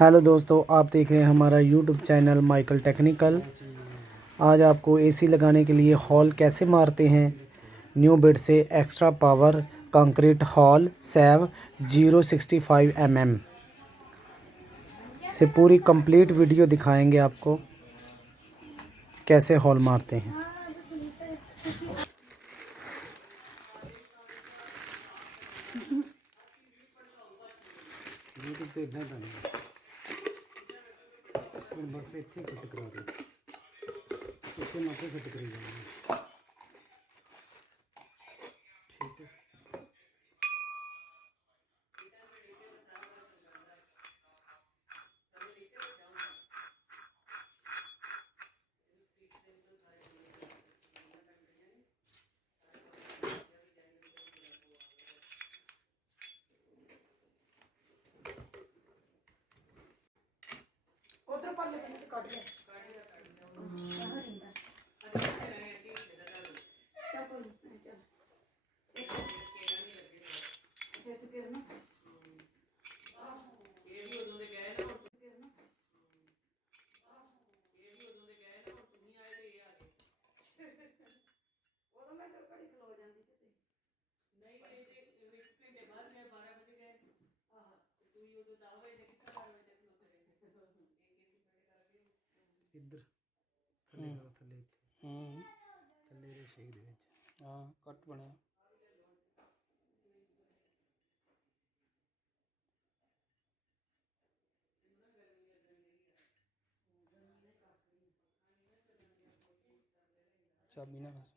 Hello दोस्तों, आप देख रहे हैं हमारा यूट्यूब चैनल माइकल टेक्निकल। आज आपको एसी लगाने के लिए हॉल कैसे मारते हैं, न्यू बेड से एक्स्ट्रा पावर कंक्रीट हॉल सैव 065 mm से पूरी कंप्लीट वीडियो दिखाएंगे आपको कैसे हॉल मारते हैं। बस इतने फिट करा दो, इतने माथे फिट करी जाएंगे। ठीक है, उधर पर लेके काट ले इधर थल्ले करो, थल्ले थल्ले ਦੇ ਸ਼ੇਕ ਦੇ ਵਿੱਚ ਕੱਟ ਬਣਿਆ। ਚਾਬੀ ਨਾ ਫਸ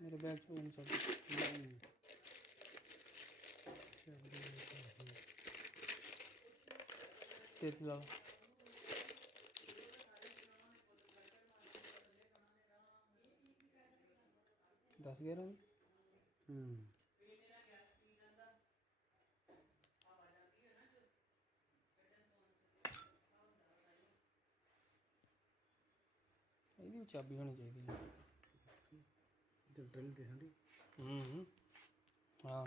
ਮੇਰੇ ਬੈਗ ਤੋਂ ਨਹੀਂ ਚੱਲ ਤੇ ਲਾ 10-11 ਇਹਦੀ ਚਾਬੀ ਹੋਣੀ ਚਾਹੀਦੀ ਹੈ। ਤੇ ਡਰਿਲ ਦੇ ਸਾਡੀ ਹਾਂ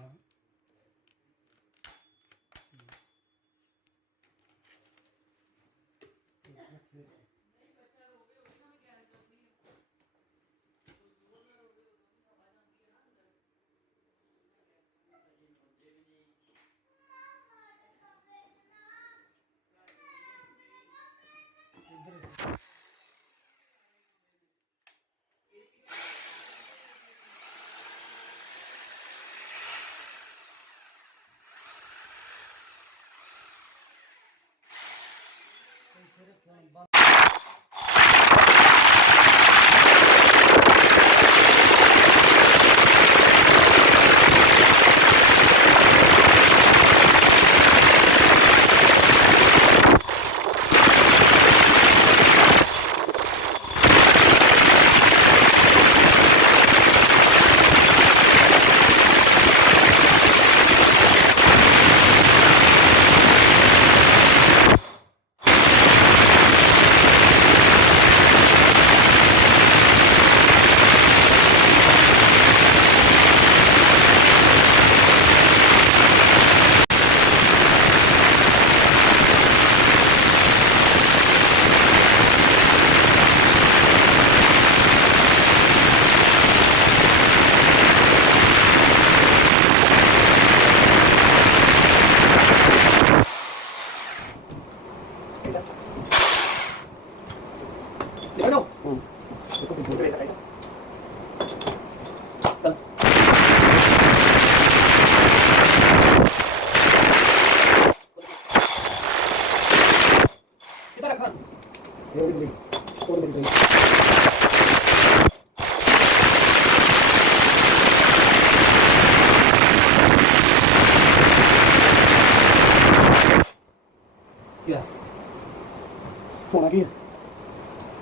ਹੋਣਾ ਕੀ ਹੈ?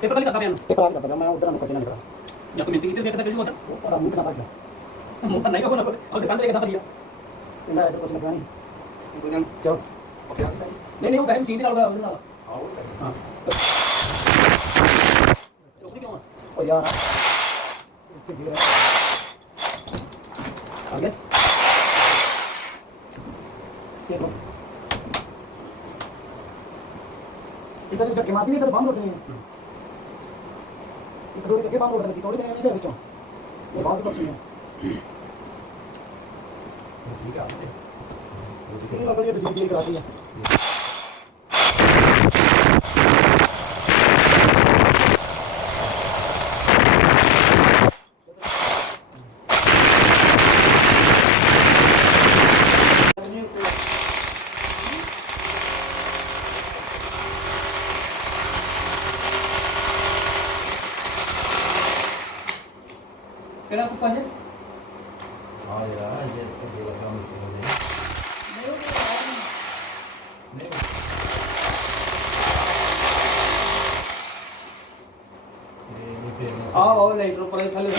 ਪੇਪਰ ਤਾਂ ਨਹੀਂ ਕਰਦਾ ਪਿਆ ਪੇਪਰ ਆ ਕਰਦਾ ਪਿਆ ਮੈਂ, ਉਧਰ ਨੂੰ ਕਚੇ ਨਾ ਨਿਕਲਾ ਜਾਂ ਕੋਈ ਮਿੰਤੀ ਕੀਤੀ ਦੇਖਦਾ ਚੱਲ ਜੂਗਾ ਉਹ ਪਰ ਮੂੰਹ ਨਾ ਭੱਜ ਗਿਆ। ਮੂੰਹ ਤਾਂ ਨਹੀਂ ਹੋਣਾ ਉਹ ਦੁਕਾਨ ਤੇ ਕਿਦਾਂ ਭਰੀਆ ਚੰਗਾ ਇਹ ਤਾਂ ਕੁਛ ਲੱਗਾ ਨਹੀਂ। ਕੋਈ ਗੱਲ ਚਲ ਨਹੀਂ ਉਹ ਬੈਗ ਮਸ਼ੀਨ ਦੇ ਨਾਲ ਉਹਦੇ ਨਾਲ ਹਾਂ ਉਹ ਕਿਉਂ ਉਹ ਯਾਰ ਇੱਥੇ ਗਿਰ ਆ ਗਿਆ इधर झटके मारती नहीं, इधर बम उठनी है। एक दो के बम उड़ रही थोड़ी देर में इधर बच्चों ये बहुत कुछ है। ठीक है ये मतलब ये तो जी कराती है। केड़ा कुप्पा है? हाँ यार ये तो बेला काम कर रहे हैं। और लाइटर ऊपर थले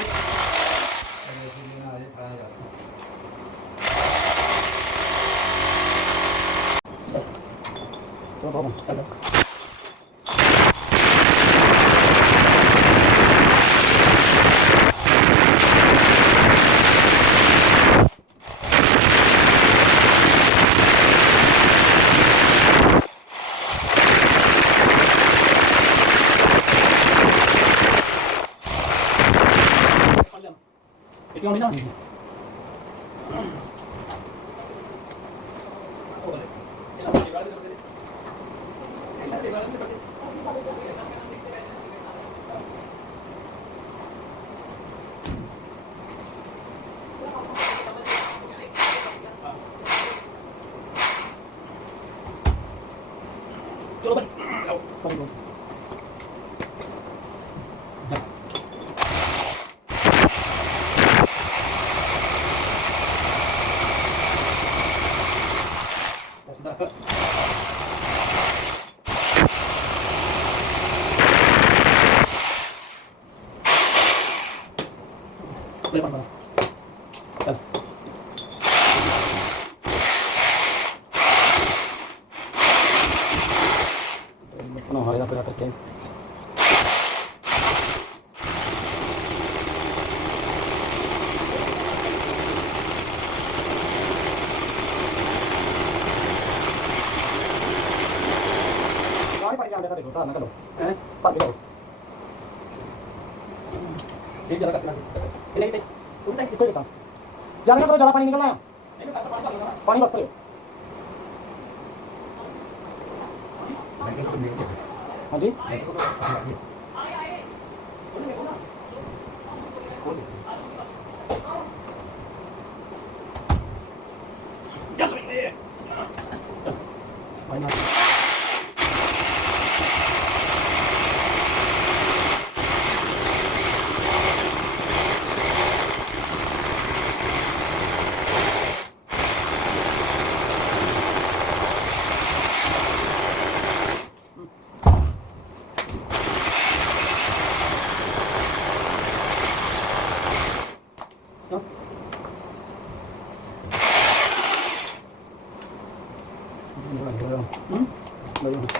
चलो बाबा चलो क्यों नहीं ना चलो भाई आओ चल अपना हमारे यहाँ करके ना करो हैं पानी करो ठीक जरा करना नहीं नहीं तू तक कोई काम ज्यादा करो, ज्यादा पानी निकलना है, नहीं पानी डाल लगा पानी बस करो। हाँ जी चल भाई भाई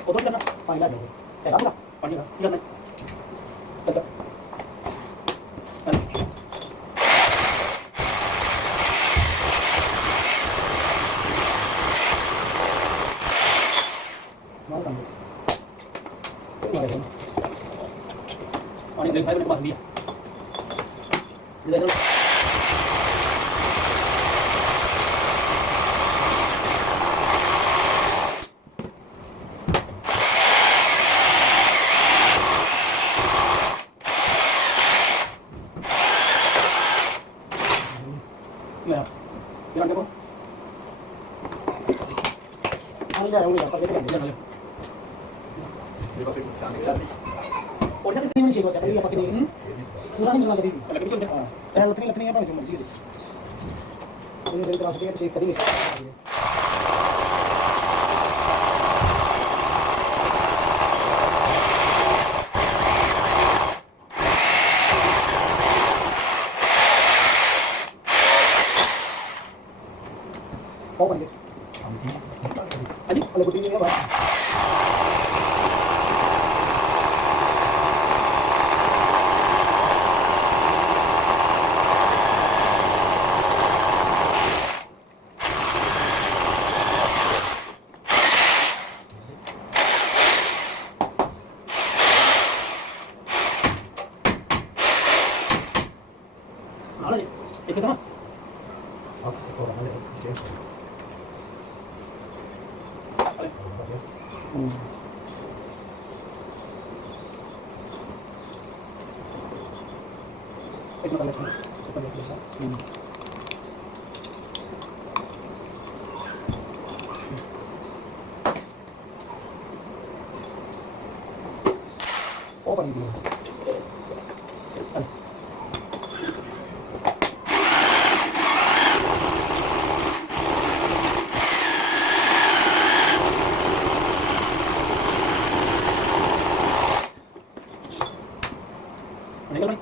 वो तो करना पानी ला दो पूरा पानी का इधर नहीं चल चल मार काम पानी ले साइड में मार दिया इधर मेरा ये देखो पानी ले आऊंगा पर देख ले ले ले और क्या 3 मिनट शेक हो जाएगा, ये पकड़ देंगे पूरा नहीं मिलना कभी लकड़ी से देखो पहले लपनी है जो मर्जी ये देख तरफ से चेक करेंगे। ओ बन गया अभी अलग कुछ नहीं है बस एक मिनट लेते ओपन कीजिए निकल भाई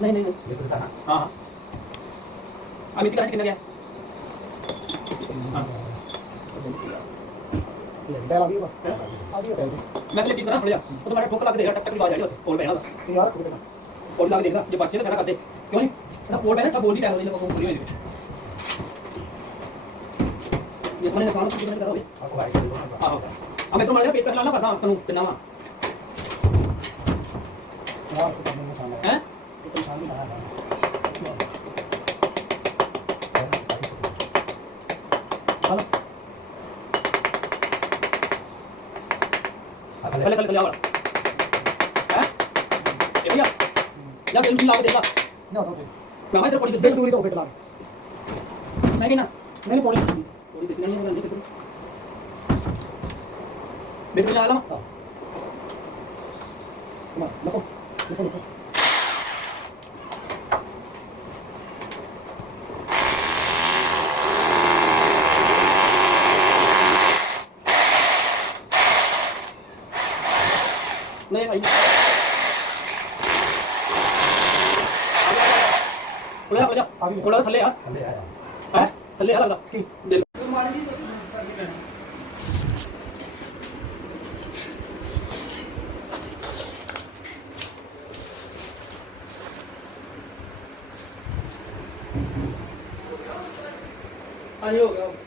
नहीं नहीं नहीं हाँ हाँ अमित का कितना गया बैल आ गई बस आ गई बैल मैं तो चीज करा थोड़ा वो तुम्हारे ठोक लग देगा टक टक आवाज आ रही है और बैठा था यार खुद बैठा और लग देगा जो बच्चे ने मेरा करते क्यों नहीं ना और बैठा बोल दी टाइम देने को बोली हुई ये मैंने काम कितना करा भाई आपको भाई हां अब मैं तो मार पेट करना ना करता हूं कितना वा हैं तो शाम में हेलो पहले कल आओ हैं ये भैया जब बिल ला के देगा ना तो मैं तो पड़ी देख दूरी तो बेट ला मैं कि ना मैंने पड़ी देखना नहीं है बेट ला ला ना नको नको नहीं भाई बोला थल्ले यार हैं थल्ले यार लगा की दे आइए हो गया